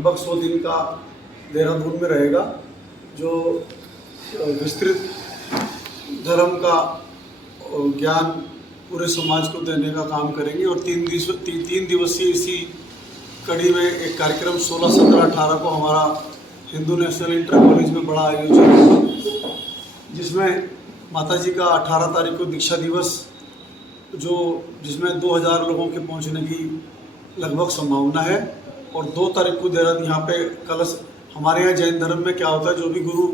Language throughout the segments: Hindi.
लगभग 100 दिन का देहरादून में रहेगा, जो विस्तृत धर्म का ज्ञान पूरे समाज को देने का काम करेंगे। और 3 दिवसीय इसी कड़ी में एक कार्यक्रम 16, 17, 18 को हमारा हिंदू नेशनल इंटर कॉलेज में बड़ा आयोजन होगा, जिसमें माता जी का 18 तारीख को दीक्षा दिवस जिसमें 2000 लोगों के पहुंचने की लगभग संभावना है। और 2 तारीख को देहरादून यहाँ पे कलश, हमारे यहाँ जैन धर्म में क्या होता है, जो भी गुरु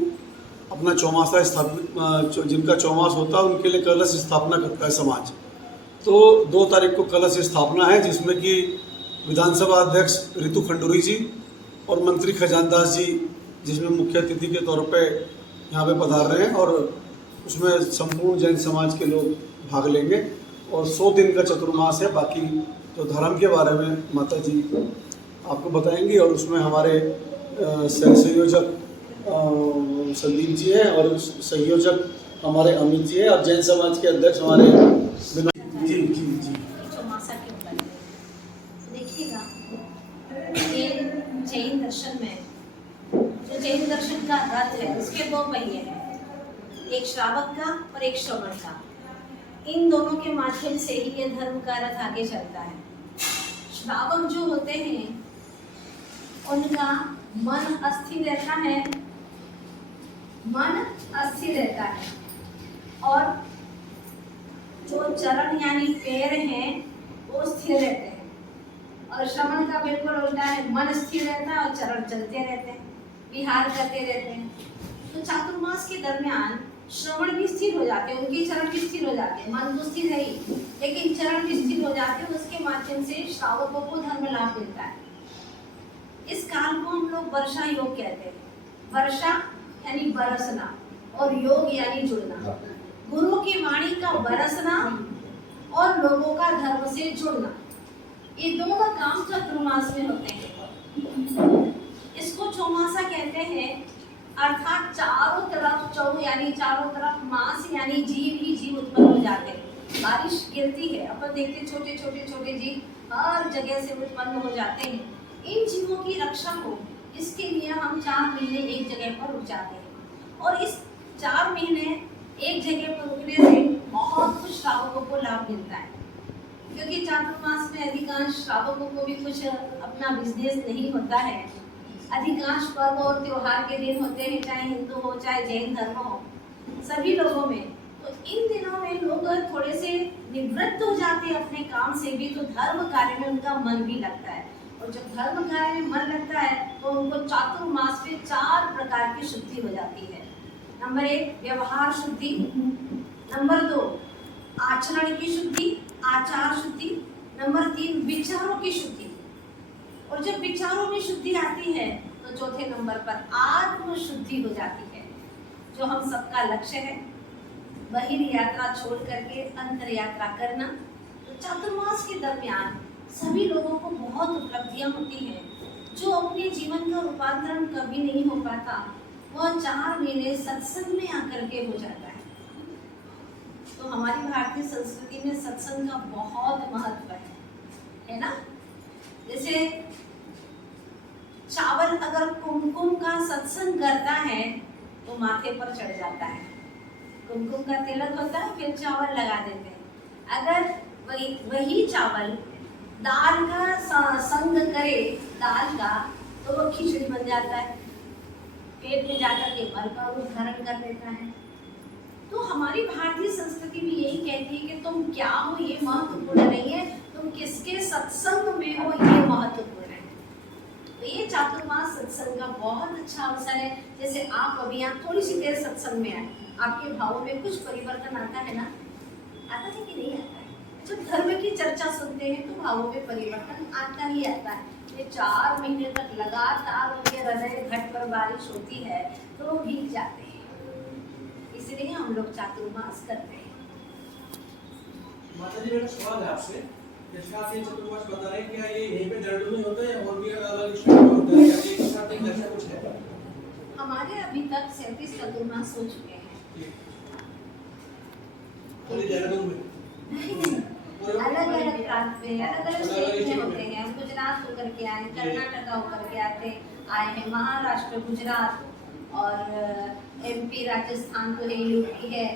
अपना चौमासा स्थापित, जिनका चौमास होता है उनके लिए कलश स्थापना करता है समाज। तो 2 तारीख को कलश स्थापना है, जिसमें कि विधानसभा अध्यक्ष रितु खंडूरी जी और मंत्री खजानदास जी, जिसमें मुख्य अतिथि के तौर पे यहाँ पे पधार रहे हैं, और उसमें संपूर्ण जैन समाज के लोग भाग लेंगे। और 100 दिन का चतुर्मास है। बाकी जो धर्म के बारे में माता जी आपको बताएंगी, और उसमें हमारे संयोजक संदीप जी हैं, और संयोजक हमारे अमित जी हैं, और जैन समाज के अध्यक्ष हमारे जी जी जी। चौमासा के ऊपर देखिएगा, जैन दर्शन में जो जैन दर्शन का रथ है उसके 2 पहिए हैं, एक श्रावक का और एक श्रवण का। इन दोनों के माध्यम से ही ये धर्म का रथ आगे चलता है। श्रावक जो होते हैं उनका मन अस्थिर रहता है, और जो चरण यानी पैर हैं वो स्थिर रहते हैं। और श्रवण का बिल्कुल उल्टा है, मन स्थिर रहता है और चरण चलते रहते हैं, विहार करते रहते हैं। तो चातुर्मास के दरमियान श्रवण भी स्थिर हो जाते हैं, उनके चरण भी स्थिर हो जाते हैं। मन तो स्थिर है ही, लेकिन चरण भी स्थिर हो जाते हैं। उसके माध्यम से श्रावकों को धर्म लाभ मिलता है। इस काल को हम लोग वर्षा योग कहते हैं। वर्षा यानी बरसना और योग यानी जुड़ना। गुरु की वाणी का बरसना और लोगों का धर्म से जुड़ना, ये दोनों काम चतुर्मास में होते हैं। इसको चौमासा कहते हैं, अर्थात चारों तरफ यानी चारों तरफ मास यानी जीव ही जीव उत्पन्न हो जाते हैं। बारिश गिरती है, अपन देखते छोटे छोटे जीव हर जगह से उत्पन्न हो जाते हैं। इन जीवों की रक्षा हो, इसके लिए हम 4 महीने एक जगह पर रुक जाते हैं। और इस 4 महीने एक जगह पर रुकने से बहुत कुछ श्रावकों को लाभ मिलता है, क्योंकि चातुर्मास में अधिकांश श्रावकों को भी कुछ अपना बिजनेस नहीं होता है। अधिकांश पर्व और त्योहार के दिन होते हैं, चाहे हिंदू हो चाहे जैन धर्म हो, सभी लोगों में। तो इन दिनों में लोग थोड़े से निवृत्त हो जाते हैं अपने काम से भी, तो धर्म कार्य में उनका मन भी लगता है। और जब धर्म कार्य में मन लगता है तो उनको चातुर्मास में 4 प्रकार की शुद्धि हो जाती है। नंबर 1 व्यवहार शुद्धि, नंबर 2 आचरण की शुद्धि, आचार शुद्धि, नंबर 3 विचारों की शुद्धि। और जब विचारों में शुद्धि आती है तो चौथे नंबर पर आत्म शुद्धि हो जाती है, जो हम सबका लक्ष्य है, बहिर यात्रा छोड़ करके अंतर यात्रा करना। तो चातुर्मास के दरमियान सभी लोगों को बहुत उपलब्धियां होती हैं। जो अपने जीवन का रूपांतरण कभी नहीं हो पाता, वह 4 महीने सत्संग में आकर के हो जाता है। तो हमारी भारतीय संस्कृति में सत्संग का बहुत महत्व है ना। जैसे चावल अगर कुमकुम का सत्संग करता है तो माथे पर चढ़ जाता है, कुमकुम का तिलक होता है, फिर चावल लगा देते हैं। अगर वही चावल दाल का संग करे, दाल का, तो वो खिचड़ी बन जाता है, पेट में जाकर के मल का रूप धारण कर लेता है। तो हमारी भारतीय संस्कृति भी यही कहती है कि तुम क्या हो ये महत्वपूर्ण नहीं है, तुम किसके सत्संग में हो ये महत्वपूर्ण है। तो ये चातुर्मास सत्संग का बहुत अच्छा अवसर है। जैसे आप अभी यहाँ थोड़ी सी देर सत्संग में आए, आपके भावों में कुछ परिवर्तन आता है ना, आता है कि नहीं आता है? जब धर्म की चर्चा सुनते हैं तो भावों में परिवर्तन आता ही आता है। ये 4 महीने तक लगातार उनके हृदय घट पर बारिश होती है तो वो भीग जाते हैं, इसलिए हम लोग चातुर्मास करते हैं। माता जी मेरा सवाल है आपसे, जैसे आप ये चतुर्मास बता रहे हैं, क्या ये यहीं पे देहरादून में होता है या और भी अलग स्टेट में होता है, या एक साथ एक जैसा कुछ है? हमारे अभी तक 37 चतुर्मास हो चुके हैं। देहरादून में नहीं, अलग अलग प्रांत में अलग अलग स्टेट में होते हैं। हम गुजरात होकर के आए, कर्नाटका होकर के आए हैं, महाराष्ट्र, गुजरात और MP, राजस्थान तो है, UP है।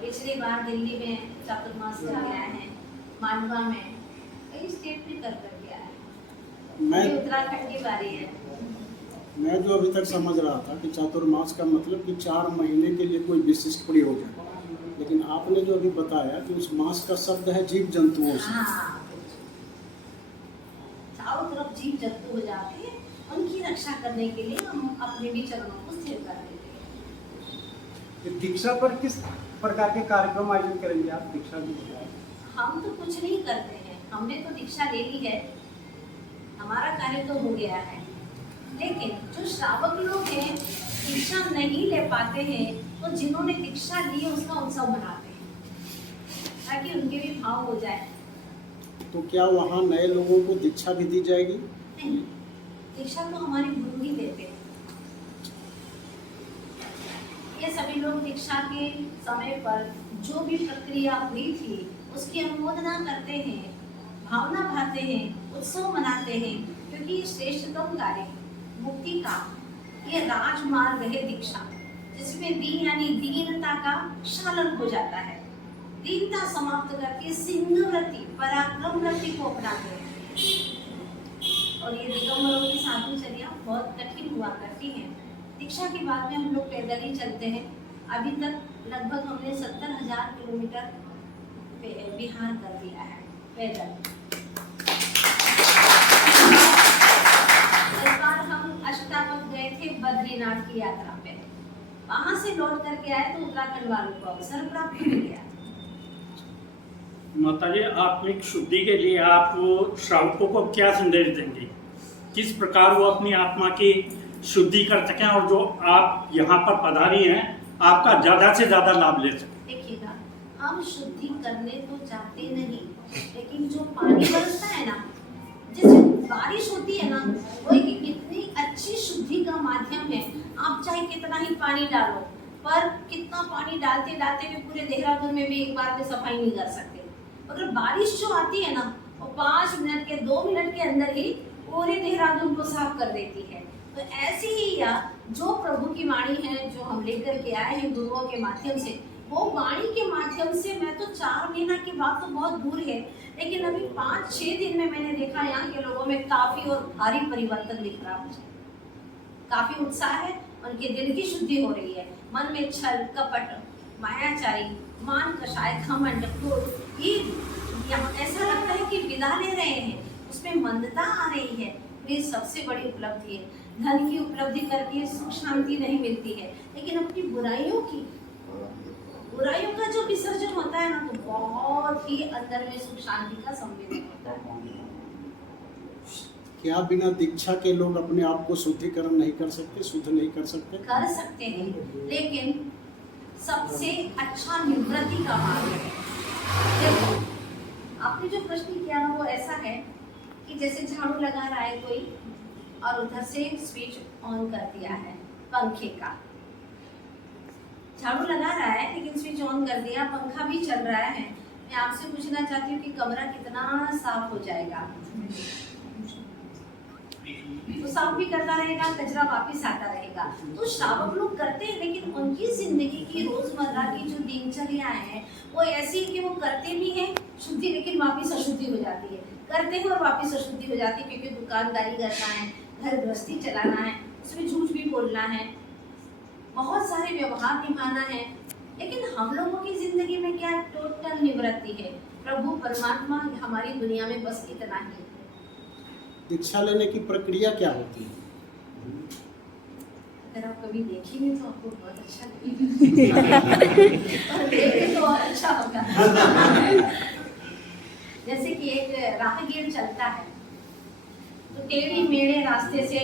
पिछली बार दिल्ली में चातुर्मास करके आए हैं, मांडवा में, कई स्टेट में कर करके आए हैं। अभी उत्तराखंड की बारी है। मैं जो अभी तक समझ रहा था कि चातुर्मास का मतलब कि 4 महीने के लिए कोई विशिष्ट प्रयोग है, लेकिन आपने जो अभी बताया कि उस मास का शब्द है जीव जंतुओं से। हाँ, चारों तरफ जीव जंतु हो जाते हैं, उनकी रक्षा करने के लिए हम अपने भी चरणों को स्थिर कर देते हैं। दीक्षा पर किस प्रकार के कार्यक्रम आयोजन करेंगे आप? दीक्षा भी हम तो कुछ नहीं करते हैं, हमने तो दीक्षा ले ली है, हमारा कार्य तो हो गया है। लेकिन जो श्रावक लोग हैं दीक्षा नहीं ले पाते हैं, तो जिन्होंने दीक्षा ली है उसका उत्सव मनाते हैं ताकि उनके भी भाव हो जाए। तो क्या वहाँ नए लोगों को दीक्षा भी दी जाएगी? नहीं, दीक्षा तो हमारे गुरु ही देते हैं। ये सभी लोग दीक्षा के समय पर जो भी प्रक्रिया हुई थी उसकी अनुमोदना करते हैं, भावना भाते हैं, उत्सव मनाते हैं, क्योंकि श्रेष्ठतम कार्य मुक्ति का ये राजमार्ग है दीक्षा, जिसमें दीन यानी दीनता का शालन हो जाता है। दीनता समाप्त करके सिंह वृत्ति, पराक्रम वृत्ति को अपनाते हैं। और ये दिगंबरों की साधुचर्या बहुत कठिन हुआ करती है। दीक्षा के बाद में हम लोग पैदल ही चलते हैं। अभी तक लगभग हमने 70,000 किलोमीटर बिहार कर दिया है पैदल। इस बार हम अष्टावक्र गए थे बद्रीनाथ की यात्रा पे, वहां से लौट करके आए तो उत्तराखंड वालों को अवसर प्राप्त हो गया। माताजी, आत्मिक शुद्धि के लिए आप श्रावकों को क्या संदेश देंगे? किस प्रकार वो अपनी आत्मा की शुद्धि कर सकें और जो आप यहाँ पर पधारी हैं आपका ज़्यादा से ज़्यादा लाभ ले सकें? देखिएगा, हम शुद्धि करने तो चाहते नहीं, लेकिन जो पानी बरसता है ना, जैसे बारिश होती है ना, वो एक इतनी अच्छी शुद्धि का माध्यम है। आप चाहे कितना ही पानी डालो, पर कितना पानी डालते डालते भी पूरे देहरादून में भी एक बार में सफाई नहीं कर सकते। अगर बारिश जो आती है ना, वो 5 मिनट के 2 मिनट के अंदर ही पूरे देहरादून को साफ कर देती है। तो ऐसी ही या जो प्रभु की वाणी है, जो हम लेकर के आए हैं गुरुओं के माध्यम से, वो वाणी के माध्यम से मैं तो 4 महीना की बात तो बहुत दूर है, लेकिन अभी 5-6 दिन में मैंने देखा यहाँ के लोगों में काफी और भारी परिवर्तन दिख रहा है मुझे। काफी उत्साह है, उनके दिल की शुद्धि हो रही है। मन में छल, कपट, मायाचारी, मान, कषाय, घमंड, क्रोध, ये यहाँ ऐसा लगता है कि विदा ले रहे हैं, उसमें मंदता आ रही है। ये सबसे बड़ी उपलब्धि है। धन की उपलब्धि करके सुख शांति नहीं मिलती है, लेकिन अपनी बुराइयों का जो विसर्जन होता है ना, तो बहुत ही अंदर में सुख शांति का संवेदन होता है। क्या बिना दीक्षा के लोग अपने आप को शुद्धिकरण नहीं कर सकते, शुद्ध नहीं कर सकते? कर सकते हैं, लेकिन सबसे अच्छा निवृत्ति का मार्ग है। देखो, आपने जो प्रश्न किया ना, वो ऐसा है कि जैसे झाड़ू लगा रहा है कोई और उधर से स्विच ऑन कर दिया है पंखे का। झाड़ू लगा रहा है लेकिन स्विच ऑन कर दिया, पंखा भी चल रहा है। मैं आपसे पूछना चाहती हूँ कि कमरा कितना साफ हो जाएगा? तो साफ भी करता रहेगा, कचरा वापस आता रहेगा। तो श्रावक लोग करते हैं, लेकिन उनकी जिंदगी की रोजमर्रा की जो दिनचर्या है वो ऐसी है कि वो करते भी हैं शुद्धि, लेकिन वापस अशुद्धि हो जाती है। करते हैं और वापस अशुद्धि हो जाती है, क्योंकि दुकानदारी करना है, घर गृहस्थी चलाना है, उसमें झूठ भी बोलना है, बहुत सारे व्यवहार निभाना है। लेकिन हम लोगों की जिंदगी में क्या टोटल निवृत्ति है। प्रभु परमात्मा हमारी दुनिया में बस इतना ही है। दीक्षा लेने की प्रक्रिया क्या होती है? अगर आप कभी देखेंगे तो आपको बहुत अच्छा लगेगा और देखें तो और अच्छा होगा। जैसे कि एक राहगीर चलता है तो टेढ़ी मेढ़े रास्ते से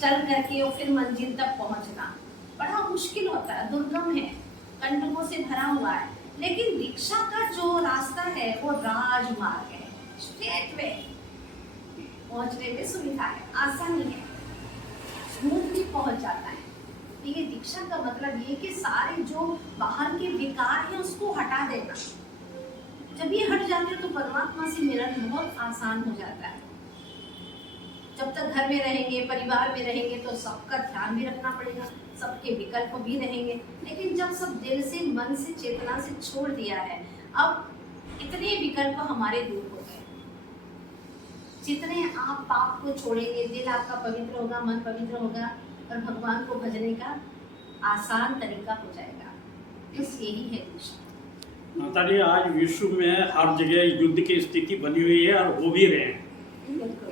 चल करके और फिर मंजिल तक पहुंचना बड़ा मुश्किल होता है, दुर्गम है, कंटकों से भरा हुआ है। लेकिन दीक्षा का जो रास्ता है वो राजमार्ग है, स्ट्रेट वे, पहुंचने में सुविधा है, आसानी है, स्मूथली पहुंच जाता है। तो ये दीक्षा का मतलब ये कि सारे जो बाहर के विकार हैं उसको हटा देना, जब ये हट जाते हैं तो परमात्मा से मिलन बहुत आसान हो जाता है। जब तक घर में रहेंगे, परिवार में रहेंगे तो सबका ध्यान भी रखना पड़ेगा, सबके विकल्प भी रहेंगे। लेकिन जब सब दिल से, मन से, चेतना से छोड़ दिया है, अब इतने विकल्प हमारे दूर हो गए। जितने आप पाप को छोड़ेंगे, दिल आपका पवित्र होगा, मन पवित्र होगा और भगवान को भजने का आसान तरीका हो जाएगा। बस यही है दिशा। माता जी, आज विश्व में हर जगह युद्ध की स्थिति बनी हुई है और हो भी रहे हैं।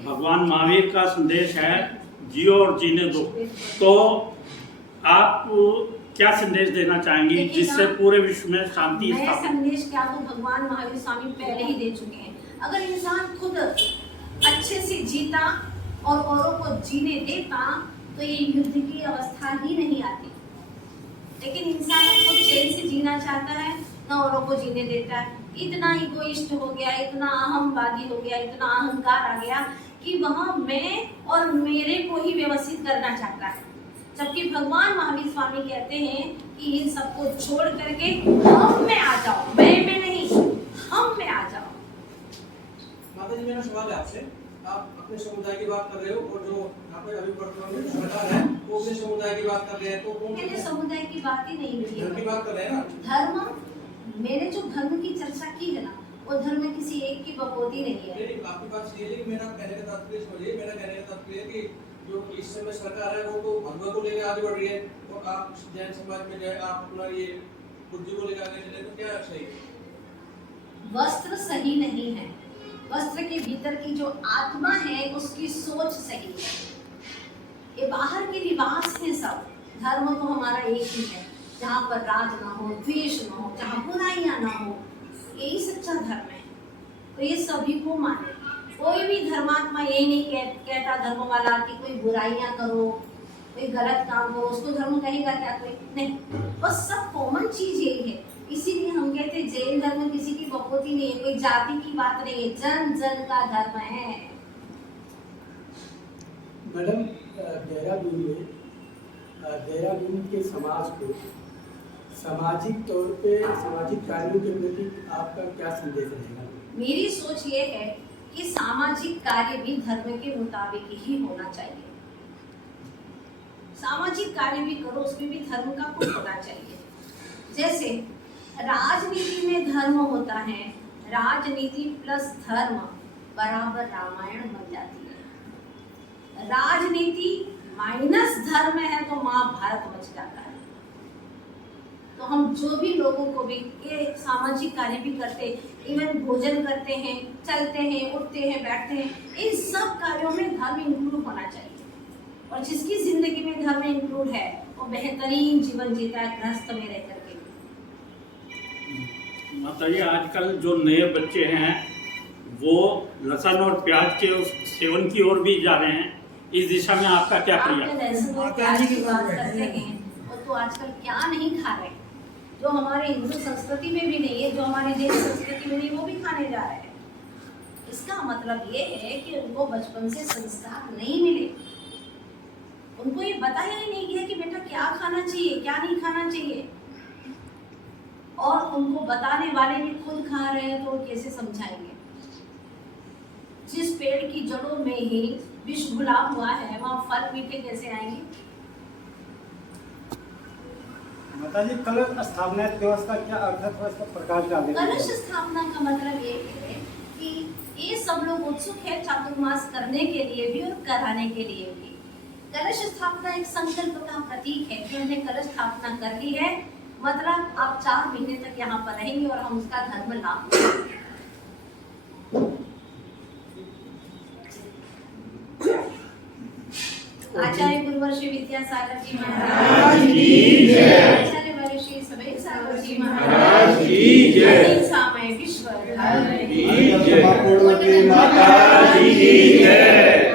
भगवान महावीर का संदेश है जियो और जीने दो। तो आप क्या संदेश देना चाहेंगी जिससे पूरे विश्व में शांति मैं स्थापित? संदेश क्या दूं, भगवान महावीर स्वामी पहले ही दे चुके हैं। अगर इंसान खुद अच्छे से जीता और औरों को जीने देता तो ये युद्ध की अवस्था ही नहीं आती। लेकिन इंसान खुद चैन से जीना चाहता है, ना औरों को जीने देता है। इतना इगोइस्ट हो गया, इतना अहमवादी हो गया, इतना अहंकार आ गया कि वहाँ मैं और मेरे को ही व्यवस्थित करना चाहता है। जबकि भगवान महावीर स्वामी कहते हैं कि इन सबको छोड़ करके हम में आ जाओ, मैं में नहीं, हम में आ जाओ। माता जी, मेरा सवाल है आपसे, आप अपने समुदाय की बात कर रहे हो और जो यहाँ पे अभी वर्तमान में सरकार है वो अपने समुदाय की बात कर रहे हैं, तो मैंने समुदाय की बात ही नहीं धर्म की की। बात कर रहे हैं ना? धर्म, मैंने जो धर्म की चर्चा की है ना, वो धर्म किसी एक की बकौती नहीं है। नहीं, आपकी बात सही है, लेकिन मेरा कहने का तात्पर्य समझिए, मेरा कहने का तात्पर्य है कि जो इस समय सरकार है वो तो भगवा को लेकर आगे बढ़ रही है और आप जैन समाज में जो है आप अपना ये बुद्धि को लेकर आगे चले, तो क्या सही है? वस्त्र सही नहीं है, वस्त्र के भीतर की जो आत्मा है उसकी सोच सही है। ये बाहर के लिबास है सब। धर्म तो हमारा एक ही है, जहाँ पर राग ना हो, द्वेष ना हो, जहाँ बुराइयां ना हो, यही सच्चा धर्म है। तो ये सभी को माने। कोई भी धर्मात्मा यही नहीं कहता धर्म वाला कि कोई बुराइयां करो, कोई गलत काम करो, उसको धर्म कहेगा क्या? कोई नहीं। बस सब कॉमन चीज यही है। इसीलिए हम कहते हैं जैन धर्म किसी की बकौती नहीं है, कोई जाति की बात नहीं है, जन जन का धर्म है। मैडम, देहरादून के समाज को सामाजिक तौर पे सामाजिक कार्यों के प्रति आपका क्या संदेश रहेगा? मेरी सोच ये है कि सामाजिक कार्य भी धर्म के मुताबिक ही होना चाहिए। सामाजिक कार्य भी करो, उसमें भी धर्म का कुछ होना चाहिए। जैसे राजनीति में धर्म होता है, राजनीति प्लस धर्म बराबर रामायण बन जाती है। राजनीति माइनस धर्म है तो महाभारत बच जाता है। तो हम जो भी लोगों को भी ये सामाजिक कार्य भी करते, इवन भोजन करते हैं, चलते हैं, उठते हैं, बैठते हैं, इन सब कार्यों में धर्म इंक्लूड होना चाहिए। और जिसकी जिंदगी में धर्म इंक्लूड है वो बेहतरीन जीवन जीता है गृहस्थ में रह करके। माता जी, आजकल जो नए बच्चे हैं वो लहसुन और प्याज के उस सेवन की ओर भी जा रहे हैं। इस दिशा में आपका क्या प्रयास? आप लहसुन और प्याज की बात करते हैं, वो तो आजकल क्या नहीं खा रहे, जो हमारे हिंदू संस्कृति में भी नहीं है, जो हमारी देश संस्कृति में नहीं, वो भी खाने जा रहे हैं। इसका मतलब ये है कि उनको बचपन से संस्कार नहीं मिले, उनको ये बताया ही नहीं गया कि बेटा क्या खाना चाहिए, क्या नहीं खाना चाहिए। और उनको बताने वाले भी खुद खा रहे हैं तो वो कैसे समझाएंगे? जिस पेड़ की जड़ों में ही विष घुला हुआ है वहाँ फल मीठे कैसे आएंगे? माता जी, कलश स्थापना दिवस का क्या अर्थ है, थोड़ा इसका प्रकाश डालें। कलश स्थापना का मतलब ये है कि ये सब लोग उत्सुक है चातुर्मास करने के लिए भी और कराने के लिए भी। कलश स्थापना एक संकल्प का प्रतीक है कि हमने कलश स्थापना कर ली है, मतलब आप 4 महीने तक यहाँ पर रहेंगे और हम उसका धर्म लाभ करेंगे। आचार्य गुरुवर श्री विद्यासागर जी महाराज की जय। आचार्य वर्य श्री सभे सागर जी महाराज की जय। अहिंसामय विश्व धर्म की जय। माता की जय।